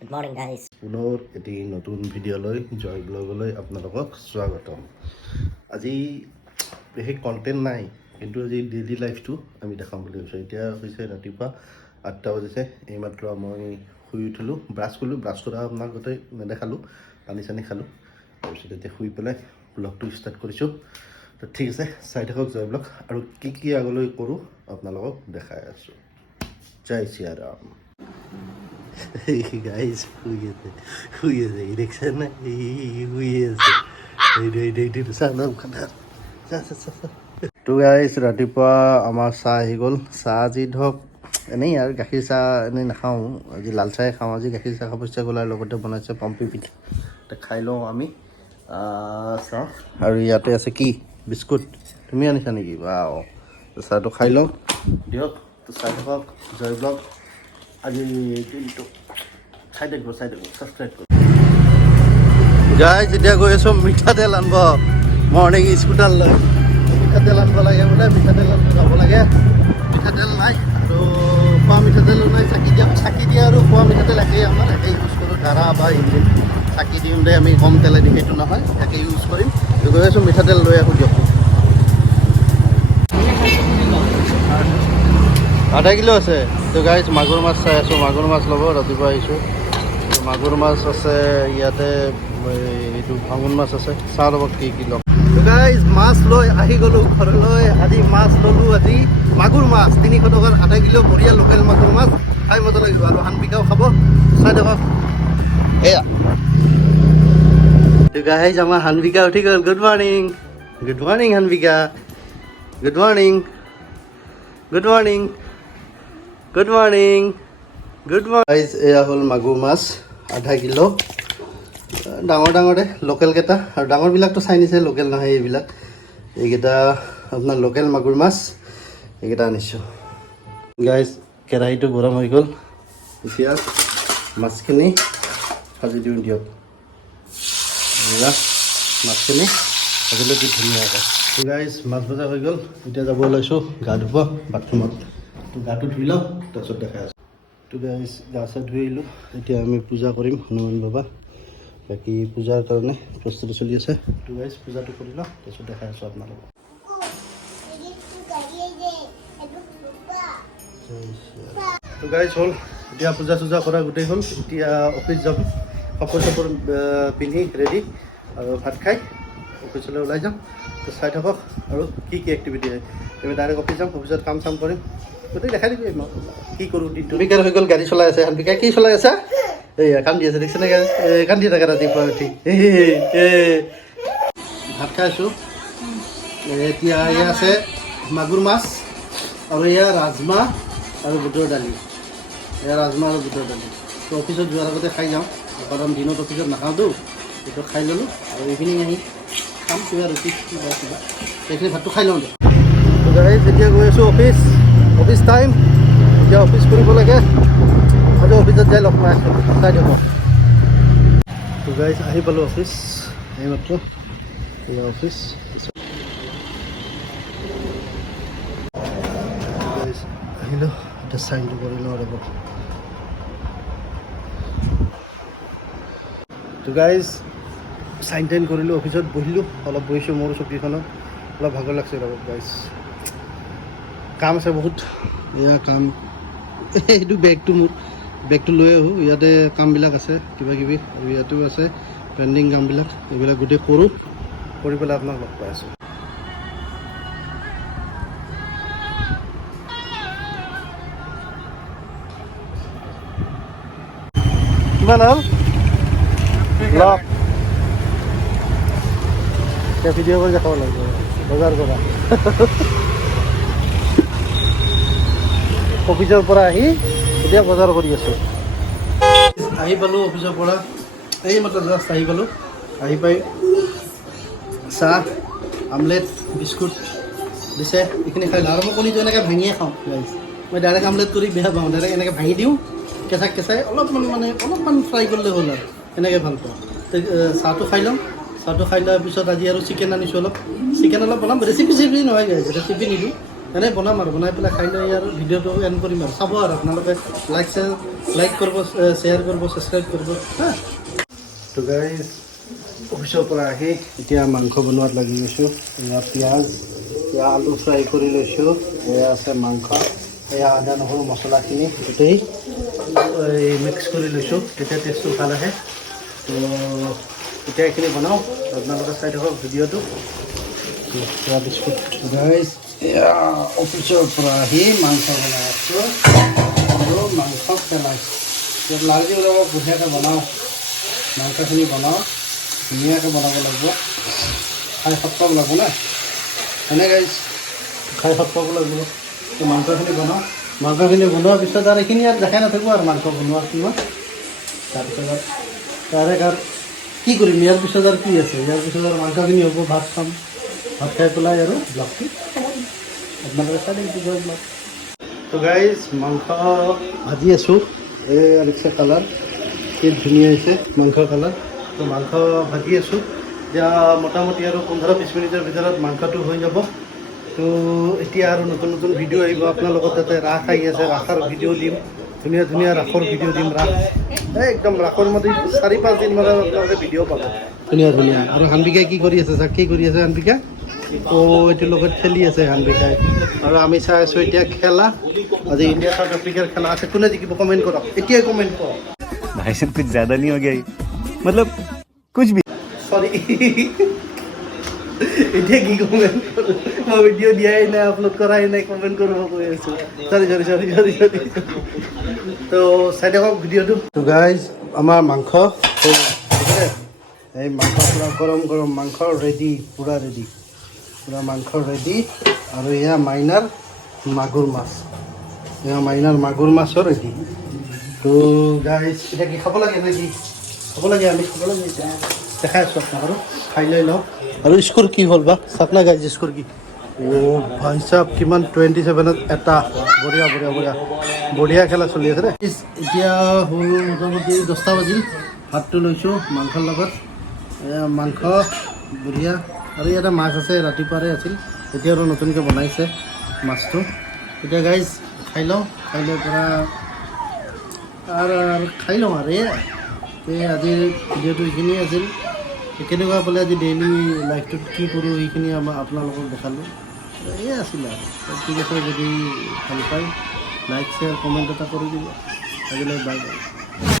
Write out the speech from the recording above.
Good morning, guys. পুনৰ এটি নতুন ভিডিঅ'লৈ জয় ব্লগলৈ আপোনালোকক স্বাগতম। আজি বিশেষ কণ্টেণ্ট নাই, কিন্তু আজি ডেইলি লাইফটো আমি দেখাম বুলি ভাবিছোঁ। এতিয়া হৈছে ৰাতিপুৱা 8টা বাজিছে। এইমাত্ৰ মই শুই উঠিলোঁ, ব্ৰাছ কৰিলোঁ। ব্ৰাছ কৰা আপোনাক গোটেই নেদেখালোঁ, পানী চানী খালোঁ। তাৰপিছত এতিয়া শুই পেলাই ব্লগটো ষ্টাৰ্ট কৰিছোঁ। তো ঠিক আছে, চাই থাকক জয় ব্লগ, আৰু কি আগলৈ কৰোঁ আপোনালোকক দেখাই আছোঁ। জয় শ্ৰীৰাম। গাইজ শুই আছে দেখছেন না, শুই আছে তো গাইজ ৰাতিপুৱা আমাৰ চাহ আহি গ'ল। চাহ আজি ধৰক এনেই আৰু গাখীৰ চাহ এনেই নাখাওঁ, আজি লাল চাহে খাওঁ। আজি গাখীৰ চাহ খাব ইচ্ছা গ'ল, আৰু লগতে বনাইছে পম্পি পিঠা। খাই লওঁ আমি চাহ। আৰু ইয়াতে আছে কি বিস্কুট, তুমি আনিছা নেকি? বাও, চাহটো খাই লওঁ দিয়ক। তো চাই থাকক জয় ব্লগ। আজি দিনটো চাই থাকিব ছাবস্ক্ৰাইব কৰিব। গাইজ এতিয়া গৈ আছোঁ মিঠাতেল আনিব। মৰ্ণিং স্কুটাৰ লৈ মিঠাতেল আনিব লাগে বোলে। মিঠাতেল যাব লাগে, মিঠাতেল নাই আৰু খোৱা মিঠাতেলো নাই। চাকি দিয়া আৰু খোৱা মিঠাতেল একেই, আমাৰ একেই ইউজ কৰোঁ। ধাৰা বা ইঞ্জিন চাকি দিওঁ দে আমি, কম তেলে দি সেইটো নহয়, একেই ইউজ কৰিম। গৈ আছোঁ মিঠাতেল লৈ আহোঁ দিয়ক। 0.5 কিলো আছে। তো গাইজ মাগুৰ মাছ চাই আছোঁ, মাগুৰ মাছ ল'ব। ৰাতিপুৱা আহিছোঁ, মাগুৰ মাছ আছে ইয়াতে, এইটো ভাঙোন মাছ আছে। চাওঁ ৰ'ব কি ল'ম। তো গাইজ মাছ লৈ আহি গ'লোঁ ঘৰলৈ। আজি মাছ ল'লোঁ, আজি মাগুৰ মাছ 300 টকাৰ 0.5 কিলো বঢ়িয়া লোকেল মাগুৰ মাছ। খাই মজা লাগিব, আৰু হানপিকাও খাব। চাই থাকক এয়া। তো গাইজ আমাৰ হানপিকা উঠি গ'ল। গুড মৰ্ণিং, গুড মৰ্ণিং হানপিকা, good morning, good morning, good morning, good morning. এয়া হ'ল মাগুৰ মাছ 0.5 কিলো। ডাঙৰ ডাঙৰে লোকেলকেইটা, আৰু ডাঙৰবিলাকতো চাইনিছে, লোকেল নহয় এইবিলাক। এইকেইটা আপোনাৰ লোকেল মাগুৰ মাছ, এইকেইটা আনিছোঁ। গাইজ কেৰাহীটো গৰম হৈ গ'ল, এতিয়া মাছখিনি ভাজি দিওঁ দিয়ক। মাছখিনি ভাজিলে কি ধুনীয়াকৈ। গাইজ মাছ ভজা হৈ গ'ল, এতিয়া যাব ওলাইছোঁ গা ধুব বাথৰুমত। তো গাটো ধুই লওঁ, তাৰপিছত দেখাই আছোঁ। তো গাইজ গা চা ধুই আহিলোঁ, এতিয়া আমি পূজা কৰিম হনুমান বাবা। বাকী পূজাৰ কাৰণে প্ৰস্তুতি চলি আছে। তো গাইজ পূজাটো কৰি লওঁ, তাৰপিছত দেখাই আছোঁ আপোনালোকক। তো গাইজ হ'ল এতিয়া পূজা চূজা কৰা গোটেই হ'ল। এতিয়া অফিচ যাম, কাপোৰ চাপোৰ পিন্ধি ৰেডি, আৰু ভাত খাই অফিচলৈ ওলাই যাম। তো চাই থাকক আৰু কি এক্টিভিটি হয়। আমি ডাইৰেক্ট অফিচ যাম, অফিচত কাম চাম কৰিম, গোটেই দেখাই দিবি কি কৰোঁ দিনটো। বিকাৰ হৈ গ'ল, গাড়ী চলাই আছে হানপিকা। কি চলাই আছে? এইয়া কান্দি আছে, দেখিছে নে? কান্দি থাকে ৰাতিপুৱা উঠি। ভাত খাই আছোঁ। এতিয়া এয়া আছে মাগুৰ মাছ, আৰু এয়া ৰাজমাহ আৰু বুটৰ দালি। এয়া ৰাজমাহ আৰু বুটৰ দালি। তো অফিচত যোৱাৰ আগতে খাই যাওঁ, কাৰণ দিনত অফিচত নাখাওঁতো। এইটো খাই ল'লোঁ, আৰু এইখিনি আহি খাম কিবা ৰুটি কিবা কিবা। এইখিনি ভাতটো খাই লওঁ দে। তো গাইজ এতিয়া গৈ আছোঁ অফিচ, অফিচ টাইম। এতিয়া অফিচ কৰিব লাগে। আজি অফিচত যাই লগ পাই আছোঁ, চাই দিব। তো গাইজ আহি পালোঁ অফিচ এইমাত্ৰ। এয়া অফিচ। গাইজ আহিলোঁ, এতিয়া চাইনটো কৰি লওঁ ৰ'ব। তো গাইজ চাইন টাইন কৰিলোঁ, অফিচত বহিলোঁ, অলপ বহিছোঁ মোৰ চকীখনত, অলপ ভাগৰ লাগছে ৰ'ব গাইজ। কাম আছে বহুত, এয়া কাম। এইটো বেগটো মোৰ, বেগটো লৈ আহোঁ। ইয়াতে কামবিলাক আছে কিবা কিবি, আৰু ইয়াতো আছে পেণ্ডিং কামবিলাক। এইবিলাক গোটেই কৰোঁ, কৰি পেলাই আপোনাক লগ পাই আছোঁ। কিমান হ'ল লগ? এতিয়া ভিডিঅ' কৰি দেখাব লাগিব, বজাৰ কৰা। অফিচৰ পৰা আহি এতিয়া বজাৰ কৰি আছোঁ। আহি পালোঁ অফিচৰ পৰা, এই মাত্ৰ জাষ্ট আহি পালোঁ। আহি পাই চাহ, আমলেট, বিস্কুট দিছে, এইখিনি খাই লওঁ। আৰু মই কণীটো এনেকৈ ভাঙিয়ে খাওঁ গাইজ। মই ডাইৰেক্ট আমলেট কৰি বেয়া পাওঁ, ডাইৰেক্ট এনেকৈ ভাঙি দিওঁ, কেঁচাই অলপমান ফ্ৰাই কৰিলে হ'ল, আৰু এনেকৈ ভাল পাওঁ। চাহটো খাই লওঁ, চাহটো খাই লোৱাৰ পিছত আজি আৰু চিকেন আনিছোঁ অলপ। চিকেন অলপ বনাম, ৰেচিপি নহয় গাইজ, ৰেচিপি নিদিওঁ। এনেই বনাম আৰু বনাই পেলাই খাই লৈ আৰু ভিডিঅ'টো এণ্ড কৰিম আৰু চাব আৰু আপোনালোকে লাইক কৰিব শ্বেয়াৰ কৰিব ছাবস্ক্ৰাইব কৰিব হা তো গাইজ অফিচৰ পৰা আহি এতিয়া মাংস বনোৱাত লাগি গৈছোঁ এয়া পিঁয়াজ এয়া আলু ফ্ৰাই কৰি লৈছোঁ এয়া আছে মাংস এয়া আদা নহৰু মছলাখিনি গোটেই মিক্স কৰি লৈছোঁ তেতিয়া টেষ্টটো ভাল আহে তো এতিয়া এইখিনি বনাওঁ আপোনালোকে চাই থাকক ভিডিঅ'টো বিস্কুট গাইজ এয়া অফিচৰ পৰা আহি মাংস বনাই আছোঁ আৰু মাংস পেলাইছোঁ লালজি ওলাব বঢ়িয়াকৈ বনাওঁ মাংসখিনি বনাওঁ ধুনীয়াকৈ বনাব লাগিব খাই সৎপাব লাগিব না হয়নে গাইজ খাই সৎপাব লাগিব তো মাংসখিনি বনাওঁ মাংসখিনি বনোৱাৰ পিছত আৰু এইখিনি আৰু দেখাই নাথাকোঁ আৰু মাংস বনোৱাৰ কিমান তাৰপিছত ডাইৰেক্ট আৰু কি কৰিম ইয়াৰ পিছত আৰু কি আছে ইয়াৰ পিছত আৰু মাংসখিনি হ'ব ভাত খাম ভাত খাই পেলাই আৰু ব্লগটো আপোনালোকে চাই থাকিব ব্লগ তো গাইজ মাংস ভাজি আছোঁ এই ৰিক্সা কালাৰ কি ধুনীয়া হৈছে মাংস কালাৰ তো মাংস ভাজি আছোঁ এতিয়া মোটামুটি আৰু 15-20 মিনিটৰ ভিতৰত মাংসটো হৈ যাব তো এতিয়া আৰু নতুন নতুন ভিডিঅ' আহিব আপোনালোকৰ তাতে ৰাস আহি আছে ৰাসৰ ভিডিঅ' দিম ধুনীয়া ধুনীয়া ৰাসৰ ভিডিঅ' দিম ৰাস একদম ৰাসৰ মতে 4-5 দিন মানে আপোনালোকে ভিডিঅ' পাব ধুনীয়া ধুনীয়া আৰু হানবিকাই কি কৰি আছে চাওক কি কৰি আছে হানবিকা এইটোৰ লগত খেলি আছে হানবিকাই আৰু আমি চাই আছোঁ এতিয়া খেলা আজি ইণ্ডিয়া সাউথ আফ্ৰিকাৰ খেলা আছে কোনে জিকিব কমেণ্ট কৰক এতিয়াই কমেণ্ট কৰক भाई साहब कुछ ज्यादा नहीं हो गया ये? मतलब कुछ भी সরি এতিয়া কি কমেণ্ট মই ভিডিঅ' দিয়াই নাই আপলোড কৰাই নাই কমেণ্ট কৰিব কৈ আছোঁ চৰি তো চাই থাকক ভিডিঅ'টো তো গাইজ আমাৰ মাংস এই মাংস পূৰা গৰম গৰম মাংস ৰেডি পূৰা মাংস ৰেডি আৰু এয়া মাইনাৰ মাগুৰ মাছৰ ৰেডি তো গাইজ এতিয়া কি খাব লাগে নে কি খাব লাগে আমি খাব লাগে এতিয়া দেখাই আছোঁ আপোনাক আৰু খাই লৈ লওঁ আৰু স্ক'ৰ কি হ'ল বা চাওক না গাইজ স্ক'ৰ কি ভাই চাব কিমান 27ত এটা বঢ়িয়া খেলা চলি আছে দেই এতিয়া হ'ল মোটামুটি 10টা বাজিল ভাতটো লৈছোঁ মাংসৰ লগত মাংস বঢ়িয়া আৰু ইয়াতে মাছ আছে ৰাতিপুৱাৰে আছিল এতিয়া আৰু নতুনকৈ বনাইছে মাছটো এতিয়া গাইজ খাই লওঁ খাই লৈ পৰা আৰু খাই লওঁ আৰু এই আজিৰ ভিডিঅ'টো এইখিনিয়ে আছিল কেনেকুৱা বোলে আজি ডেইলি লাইফটোত কি কৰোঁ সেইখিনি আপোনালোকক দেখালোঁ এয়ে আছিলে আৰু ঠিক আছে যদি ভাল পায় লাইক শ্বেয়াৰ কমেণ্ট এটা কৰি দিব আজিলৈ বাই বাই